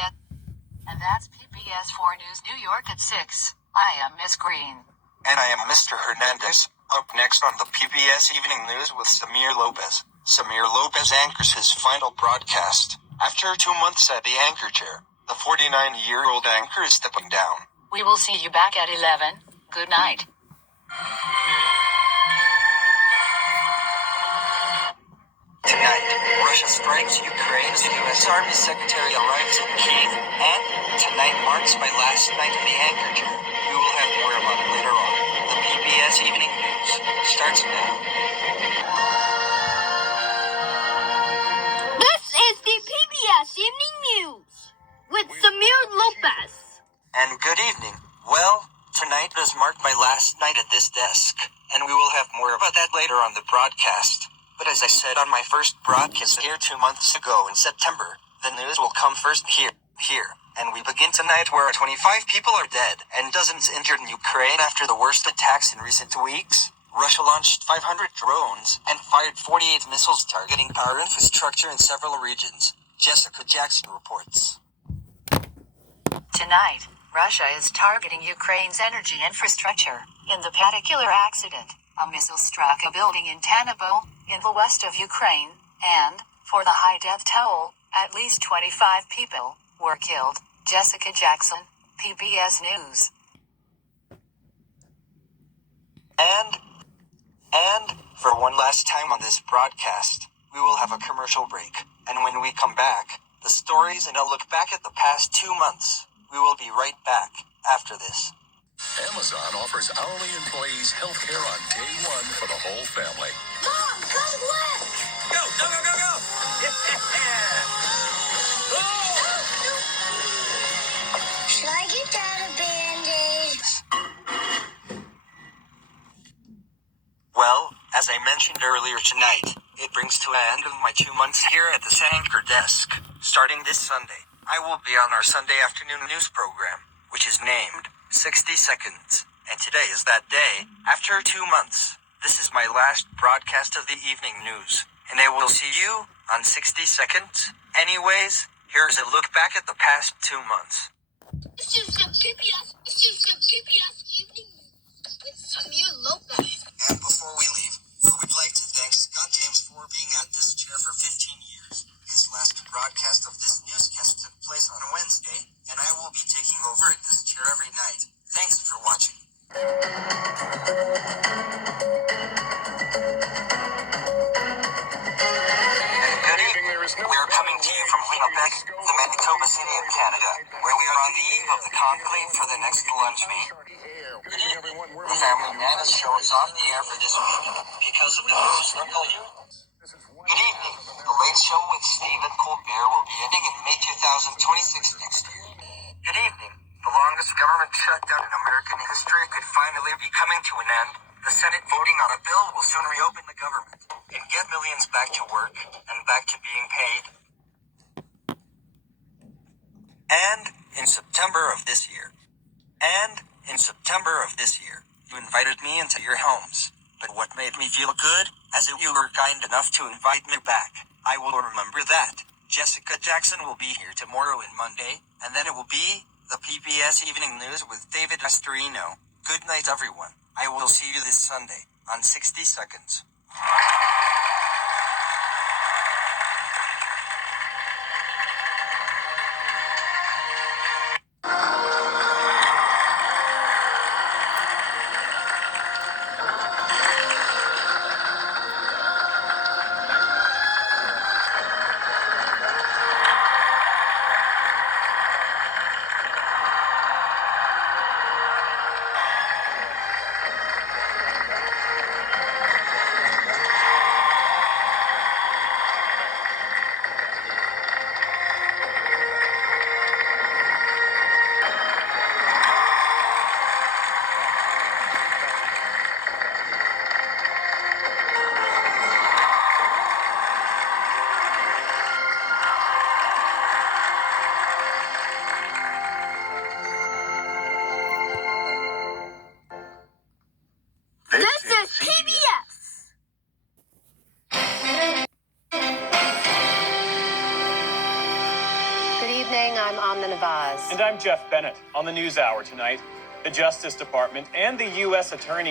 PBS. And that's PBS 4 News New York at 6. I am Miss Green. And I am Mr. Hernandez. Up next on the PBS Evening News with Samir Lopez. Samir Lopez anchors his final broadcast. After 2 months at the anchor chair, the 49-year-old anchor is stepping down. We will see you back at 11. Good night. Tonight, Russia strikes Ukraine as U.S. Army Secretary arrives in Kyiv. And tonight marks my last night in the anchor chair. We will have more about it later on. The PBS Evening News starts now. This is the PBS Evening News with Samir Lopez. And good evening. Well, tonight has marked my last night at this desk, and we will have more about that later on the broadcast. But as I said on my first broadcast here 2 months ago in September, the news will come first here. And we begin tonight where 25 people are dead and dozens injured in Ukraine after the worst attacks in recent weeks. Russia launched 500 drones and fired 48 missiles targeting power infrastructure in several regions. Jessica Jackson reports. Tonight, Russia is targeting Ukraine's energy infrastructure. In the particular accident, a missile struck a building in Ternopil, in the west of Ukraine, and, for the high death toll, at least 25 people were killed. Jessica Jackson, PBS News. And for one last time on this broadcast, we will have a commercial break. And when we come back, the stories and a look back at the past 2 months. We will be right back after this. Amazon offers hourly employees health care on day one for the whole family. Mom, go to work! Go, go, go, go, go! Yeah! Should I get Dad a Band-Aid? Well, as I mentioned earlier tonight, it brings to an end of my 2 months here at this anchor desk. Starting this Sunday, I will be on our Sunday afternoon news program, which is named 60 Seconds. And today is that day. After 2 months, this is my last broadcast of the evening news. And I will see you on 60 Seconds. Anyways, here's a look back at the past 2 months. This is the PBS Evening News with Samir Lopez. And before we leave, we would like to thank Scott James for being at this chair for 15 years. His last broadcast of this newscast took place on Wednesday, and I will be taking over at this chair every night. Thanks for watching. And good evening. We are coming to you from Winnipeg, the Manitoba City of Canada, where we are on the eve of the conclave for the next lunch meet. Good evening. The Family Nanas show is off the air for this week because of the news circle here. Good evening. The Late Show with Stephen Colbert will be ending in May 2026 next year. Good evening. The longest government shutdown in American history could finally be coming to an end. The Senate voting on a bill will soon reopen the government and get millions back to work and back to being paid. And in September of this year, you invited me into your homes. But what made me feel good, as you were kind enough to invite me back. I will remember that. Jessica Jackson will be here tomorrow and Monday, and then it will be the PBS Evening News with David Asterino. Good night, everyone. I will see you this Sunday on 60 Seconds. on the Navaz. And I'm Jeff Bennett. On the NewsHour tonight, the Justice Department and the U.S. Attorney